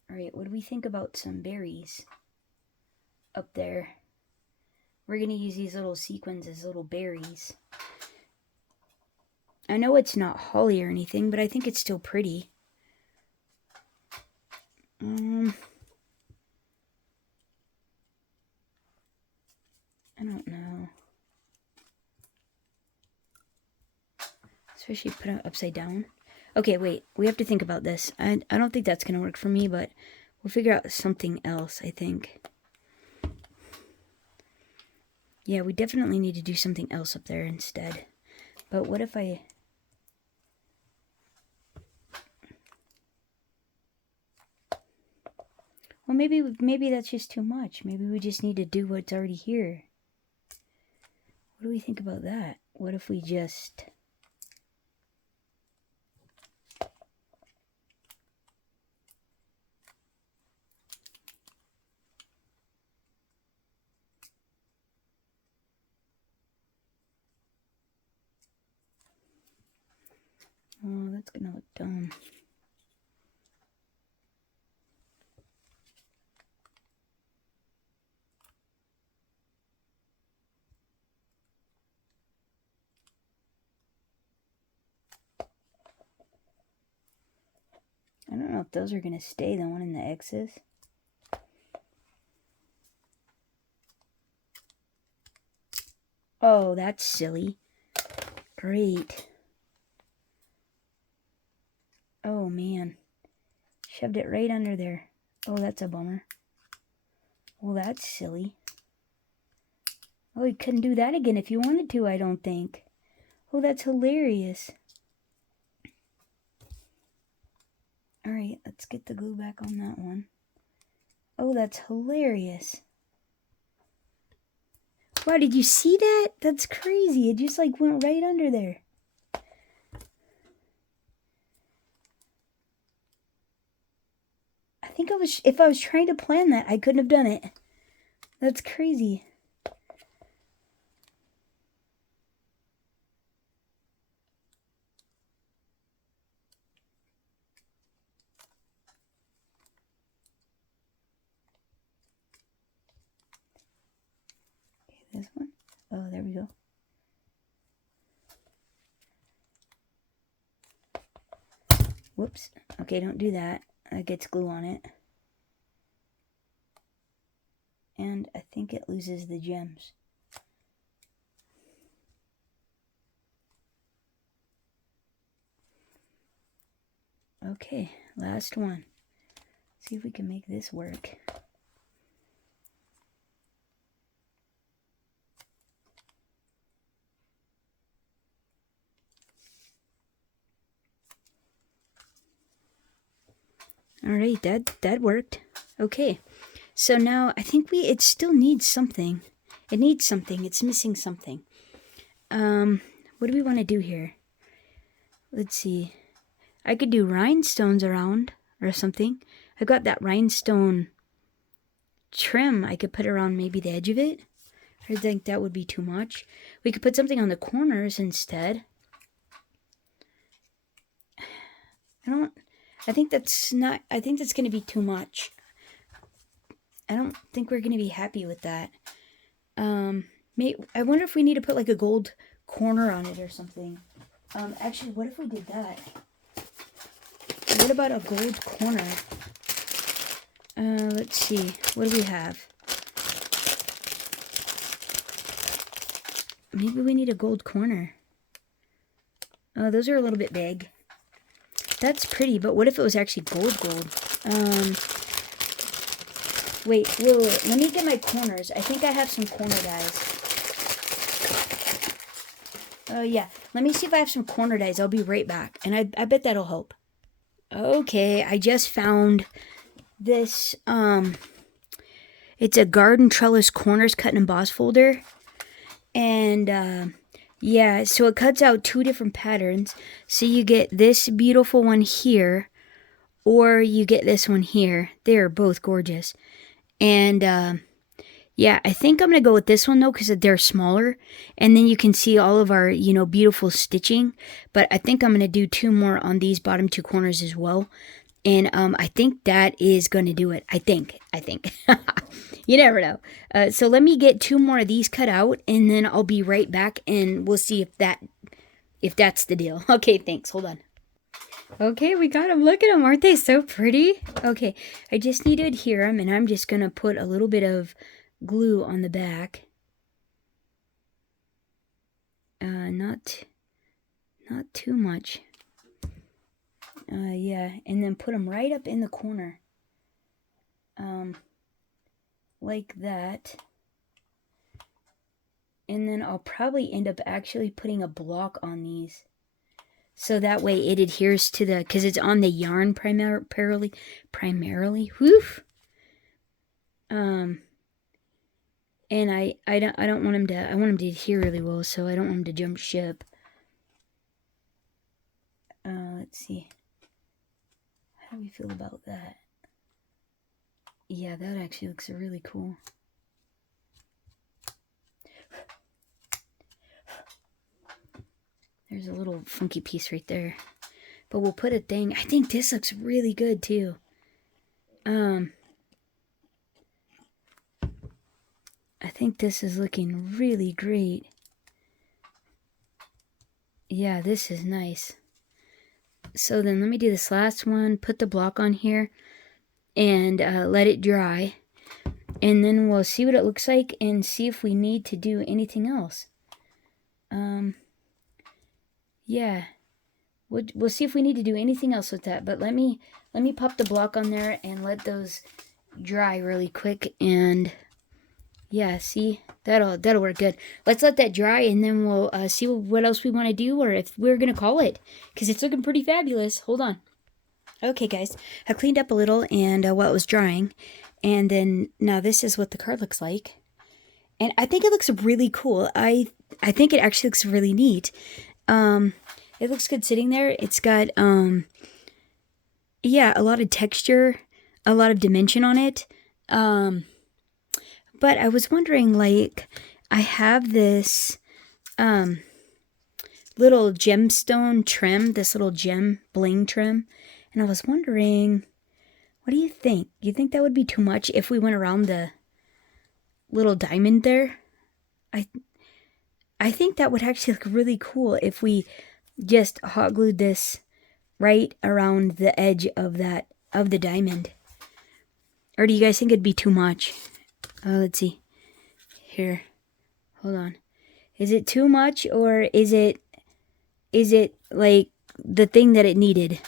Alright, what do we think about some berries up there? We're going to use these little sequins as little berries. I know it's not holly or anything, but I think it's still pretty. I don't know. Especially put it upside down. Okay, wait. We have to think about this. I don't think that's going to work for me, but we'll figure out something else, I think. Yeah, we definitely need to do something else up there instead. But what if I... Well, maybe that's just too much. Maybe we just need to do what's already here. What do we think about that? What if we just... Oh, that's gonna look dumb. I don't know if those are gonna stay, the one in the X's. Oh, that's silly. Great. Oh, man. Shoved it right under there. Oh, that's a bummer. Well, that's silly. Oh, you couldn't do that again if you wanted to, I don't think. Oh, that's hilarious. Alright, let's get the glue back on that one. Oh, that's hilarious. Wow, did you see that? That's crazy. It just like went right under there. I think if I was trying to plan that, I couldn't have done it. That's crazy. Okay, this one. Oh, there we go. Whoops. Okay, don't do that. That gets glue on it. And I think it loses the gems. Okay, last one. See if we can make this work. Alright, that worked. Okay, so now I think it still needs something. It needs something. It's missing something. What do we want to do here? Let's see. I could do rhinestones around or something. I got that rhinestone trim. I could put around maybe the edge of it. I think that would be too much. We could put something on the corners instead. I think that's going to be too much. I don't think we're going to be happy with that. I wonder if we need to put like a gold corner on it or something. Actually, what if we did that? What about a gold corner? Let's see. What do we have? Maybe we need a gold corner. Oh, those are a little bit big. That's pretty, but what if it was actually gold? Wait, let me get my corners. I think I have some corner dies. Oh, yeah. Let me see if I have some corner dies. I'll be right back. And I bet that'll help. Okay, I just found this, it's a garden trellis corners cut and emboss folder. And, yeah, so it cuts out 2 different patterns. So you get this beautiful one here, or you get this one here. They're both gorgeous. And, yeah, I think I'm going to go with this one, though, because they're smaller. And then you can see all of our, beautiful stitching. But I think I'm going to do 2 more on these bottom 2 corners as well. And I think that is going to do it. I think. You never know. So let me get 2 more of these cut out, and then I'll be right back, and we'll see if that's the deal. Okay, thanks. Hold on. Okay, we got them. Look at them. Aren't they so pretty? Okay, I just need to adhere them, and I'm just going to put a little bit of glue on the back. Not too much. Yeah, and then put them right up in the corner. Like that. And then I'll probably end up actually putting a block on these. So that way it adheres to the, because it's on the yarn primarily. Woof. And I don't want them to, I want them to adhere really well, so I don't want them to jump ship. Let's see. How do we feel about that? Yeah, that actually looks really cool. There's a little funky piece right there. But we'll put a thing. I think this looks really good too. I think this is looking really great. Yeah, this is nice. So then let me do this last one. Put the block on here and let it dry. And then we'll see what it looks like and see if we need to do anything else. Yeah. We'll see if we need to do anything else with that. But let me pop the block on there and let those dry really quick. And yeah, see, that'll work good. Let's let that dry, and then we'll see what else we want to do, or if we're gonna call it, because it's looking pretty fabulous. Hold on. Okay, guys, I cleaned up a little, and while it was drying, and then now this is what the card looks like, and I think it looks really cool. I think it actually looks really neat. It looks good sitting there. It's got yeah, a lot of texture, a lot of dimension on it. But I was wondering, like, I have this little gemstone trim, this little gem bling trim, and I was wondering, what do you think? You think that would be too much if we went around the little diamond there? I think that would actually look really cool if we just hot glued this right around the edge of the diamond. Or do you guys think it'd be too much? Let's see. Here. Hold on. Is it too much, or is it like the thing that it needed?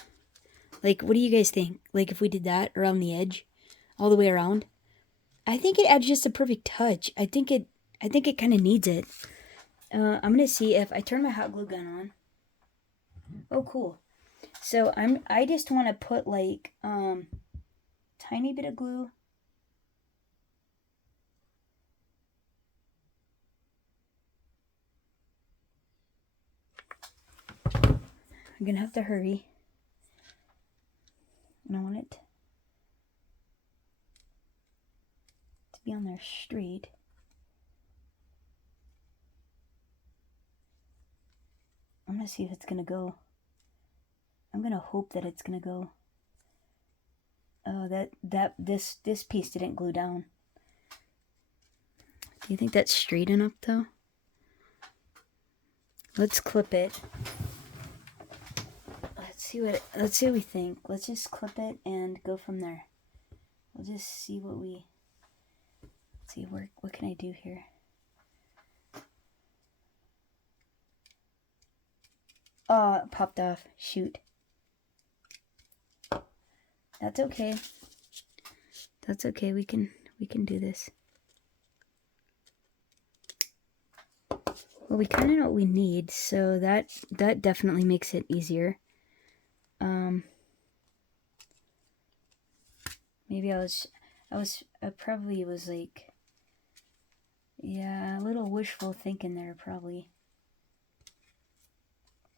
Like, what do you guys think? Like, if we did that around the edge, all the way around? I think it adds just a perfect touch. I think it kind of needs it. I'm gonna see if I turn my hot glue gun on. Oh, cool. So I just want to put like tiny bit of glue. I'm gonna have to hurry. And I want it to be on there straight. I'm gonna see if it's gonna go. I'm gonna hope that it's gonna go. Oh, this piece didn't glue down. Do you think that's straight enough though? Let's clip it. Let's see what we think. Let's just clip it and go from there. We'll just see what we see. What can I do here? Oh, it popped off. Shoot. That's okay. That's okay. We can do this. Well, we kind of know what we need, so that definitely makes it easier. Maybe I probably was like, yeah, a little wishful thinking there, probably.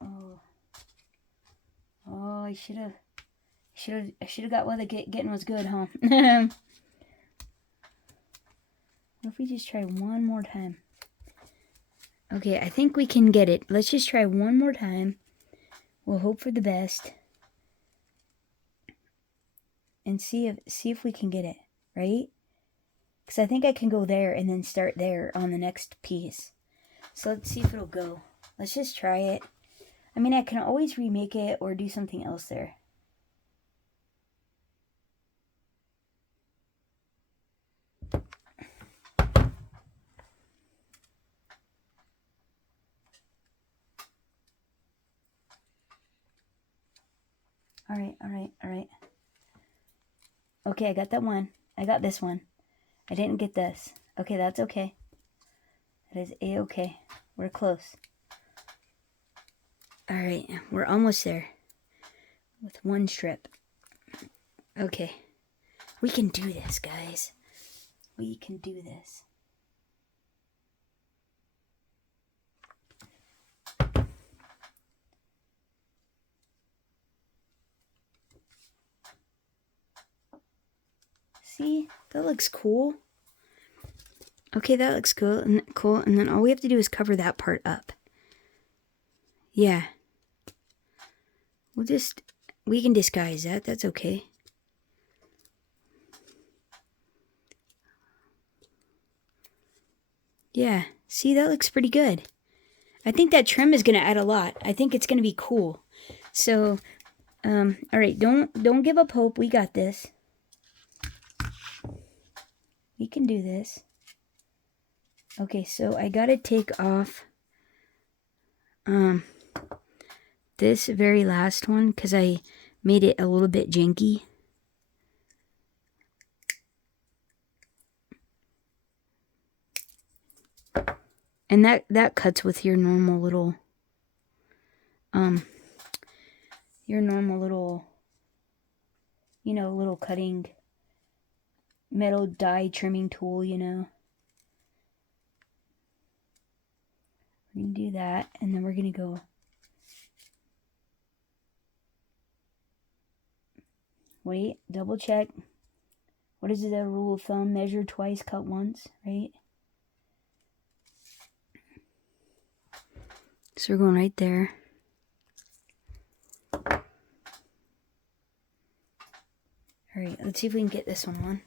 Oh, I should have got what the getting was good, huh? What if we just try one more time? Okay, I think we can get it. Let's just try one more time. We'll hope for the best. And see if we can get it, right? Because I think I can go there and then start there on the next piece. So let's see if it'll go. Let's just try it. I mean, I can always remake it or do something else there. All right. Okay, I got that one. I got this one. I didn't get this. Okay, that's okay. That is A-okay. We're close. All right, we're almost there with one strip. Okay, we can do this, guys. We can do this. See, that looks cool. Okay, that looks cool. And then all we have to do is cover that part up. Yeah. We can disguise that. That's okay. Yeah. See, that looks pretty good. I think that trim is going to add a lot. I think it's going to be cool. So, all right, don't give up hope. We got this. We can do this. Okay, so I got to take off this very last one because I made it a little bit janky. And that cuts with your normal little little cutting metal die trimming tool, you know. We're going to do that, and then we're going to go wait, double check. What is it, a rule of thumb? Measure twice, cut once, right? So we're going right there. All right, let's see if we can get this one on.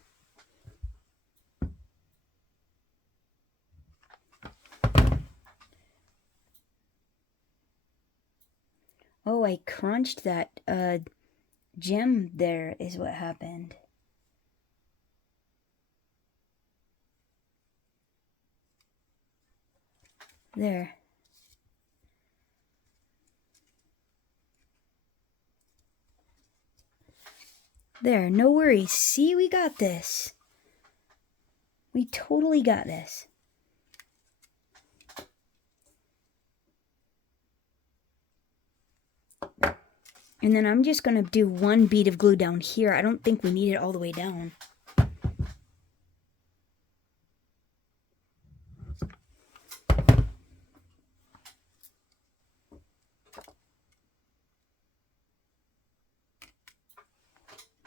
Oh, I crunched that gem there is what happened. There. There, no worries. See, we got this. We totally got this. And then I'm just going to do one bead of glue down here. I don't think we need it all the way down.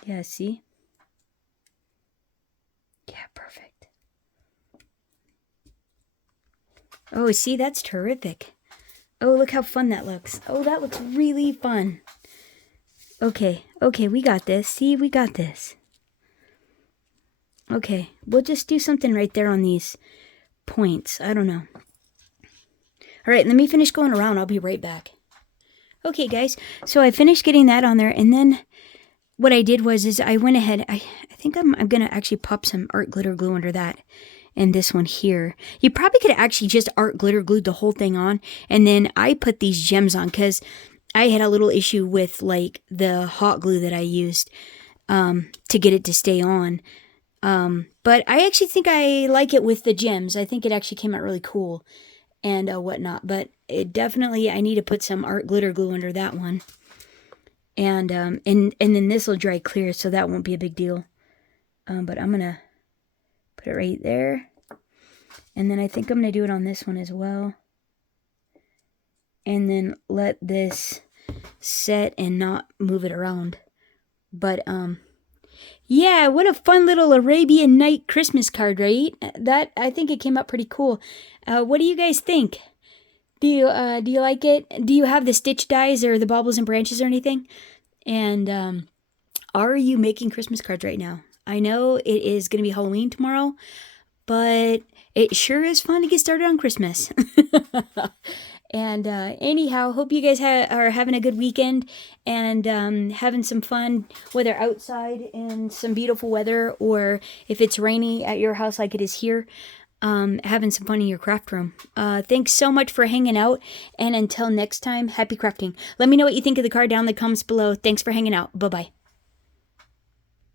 Yeah, see? Yeah, perfect. Oh, see, that's terrific. Oh, look how fun that looks. Oh, that looks really fun. Okay, we got this. See, we got this. Okay, we'll just do something right there on these points. I don't know. All right, let me finish going around. I'll be right back. Okay, guys, so I finished getting that on there, and then what I did was I went ahead. I think I'm going to actually pop some art glitter glue under that and this one here. You probably could actually just art glitter glued the whole thing on, and then I put these gems on because I had a little issue with like the hot glue that I used to get it to stay on. But I actually think I like it with the gems. I think it actually came out really cool and whatnot. But it definitely, I need to put some art glitter glue under that one. And then this will dry clear, so that won't be a big deal. But I'm going to put it right there. And then I think I'm going to do it on this one as well. And then let this set and not move it around. But, yeah, what a fun little Arabian Night Christmas card, right? That, I think it came out pretty cool. What do you guys think? Do you like it? Do you have the stitch dies or the baubles and branches or anything? And, are you making Christmas cards right now? I know it is going to be Halloween tomorrow, but it sure is fun to get started on Christmas. And anyhow, hope you guys are having a good weekend and having some fun, whether outside in some beautiful weather or if it's rainy at your house like it is here, having some fun in your craft room. Thanks so much for hanging out, and until next time, happy crafting. Let me know what you think of the card down in the comments below. Thanks for hanging out. Bye-bye.